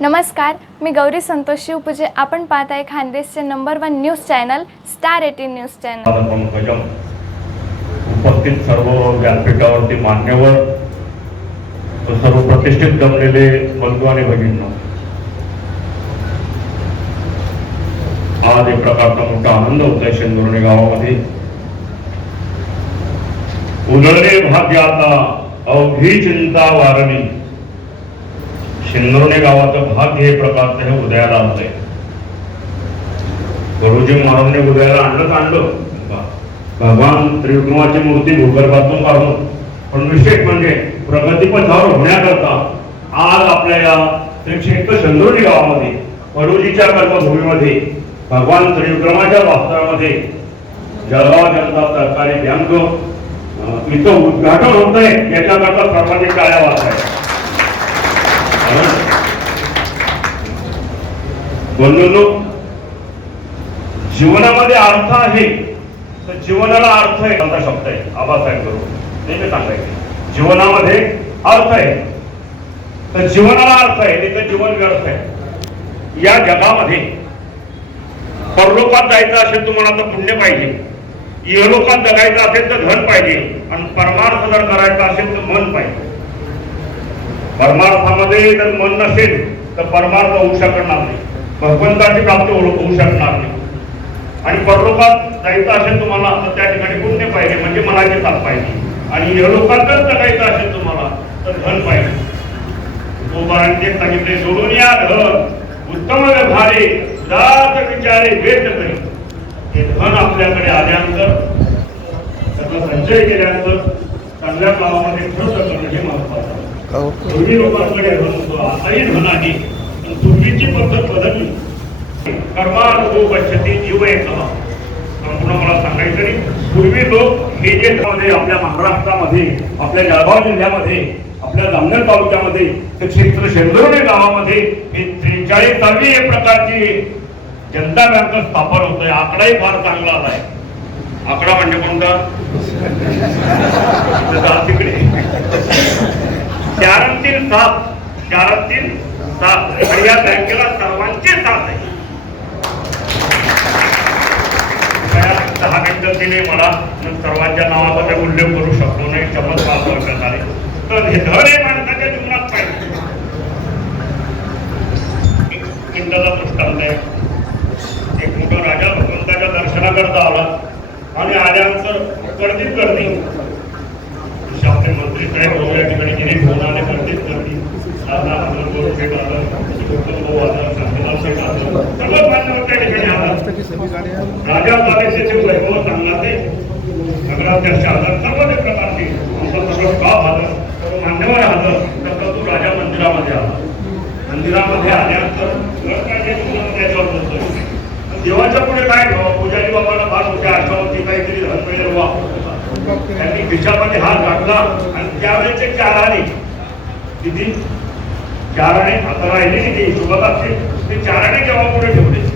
नमस्कार मी गौरी संतोष शिवपूजे. आपण पाहत आहे खानदेशचे number one news channel star eighteen news channel उपस्थित सर्व व्यासपीठावरती मान्यवर सर्व प्रतिष्ठित जमलेले बंधू आणि भगिनी आज एक प्रकारचा मोठा आनंद होतोय शेंदुर्णे गावामध्ये. उजळणे भाग्याचा अवघी चिंता वारणी शेंदुर्णे गावाचं भाग्य हे प्रकारचं हे उदयाला आलंय गुरुजी महाराजांनी उदयाला आणलं. आणलं भगवान त्रिविक्रमाची मूर्ती भूगर्भातून काढून. पण विशेष म्हणजे प्रगतीपथावर होण्याकरता आज आपल्या या श्री चंद्रोली गावामध्ये वडोजीच्या कर्मभूमीमध्ये भगवान त्रिविक्रमाच्या वास्तवामध्ये जळगाव जनता सहकारी बँक इथं उद्घाटन होत आहे याच्याकरता सर्वांनी टाळ्या वाजत आहे बंधूंनो जीवनामध्ये अर्थ आहे. तर जीवनाला अर्थ आहे कोणता शब्द आहे? आबासाहेब बरोबर नेहमी सांगायचे जीवनामध्ये अर्थ आहे. तर जीवनाला अर्थ आहे तिथं जीवन व्यर्थ आहे. या जगामध्ये परलोकात जायचं असेल तुम्हाला तर पुण्य पाहिजे. इहलोकात जगायचं असेल तर धन पाहिजे. आणि परमार्थ जर करायचा असेल तर मन पाहिजे. परमार्थामध्ये जर मन नसेल तर परमार्थ होऊ शकणार नाही. भगवंताची प्राप्ती होऊ होऊ शकणार नाही. आणि परलोकात जायचं असेल तुम्हाला तर त्या ठिकाणी पुण्य पाहिजे म्हणजे मनाची ताप पाहिजे. आणि या लोकात जर जगायचं असेल तुम्हाला तर धन पाहिजे. गोबारांचे सांगितले सोडून या धन उत्तम व्यवहारे जात विचारे वेद करी. हे धन आपल्याकडे आल्यानंतर त्याचा संचय केल्यानंतर चांगल्या कामामध्ये खर्च करणं हे महत्वाचं आहे. पूर्वी लोकांकडे धन होतं आताही धन आहे. पूर्वीची पद्धत बदलली. कर्मानुभव गच्छती जीव एक संपूर्ण मला सांगायचं नाही. पूर्वी लोक हे जे आपल्या महाराष्ट्रामध्ये आपल्या जळगाव जिल्ह्यामध्ये आपल्या जामनेर तालुक्यामध्ये ते क्षेत्र शेंदुर्णे गावामध्ये हे त्रेचाळीसावी एक प्रकारची जनता बँक स्थापन होतोय. आकडाही फार चांगला आहे. आकडा म्हणजे कोणता? जा तिकडे. चारांतील सात. चारांतील साथ आणि या बँकेला सर्वांचे साथ आहे दहा मिनिटं दिले मला सर्वांच्या नावाबद्दल उल्लेख करू शकलो नाही शपथ पाच वर्षात आले तर हे धन हे माणसाच्या जीवनात पाहिजे मिनिटाचा दृष्टांत आहे. एक मोठा राजा भगवंताच्या दर्शनाकरता आला आणि आल्यानंतर गर्दीत गर्दी. शास्त्री मंत्री साहेब वगैरे या ठिकाणी गेले घेऊन आले गर्दीत गर्दी दादा भाऊ सर्व मान्यवर त्या ठिकाणी राजा बालेचे वैभव चांगला ते नगराध्यक्ष आलं सर्व ते प्रकारचे आमचं सगळं गाव आलं सर्व मान्यवर आलं तर तू राजा मंदिरामध्ये आला मंदिरामध्ये आल्यानंतर त्याच्यावर बोलतोय देवाच्या पुढे काय ठेवा पुजारी बाबाला फार मोठ्या आशावरती काहीतरी धन व्हा त्यांनी खिशामध्ये हात घातला आणि त्यावेळेचे चार आणे किती? चार अकरा आता ना किती? हिशोबात असते ते चार आणे जेव्हा पुढे ठेवले?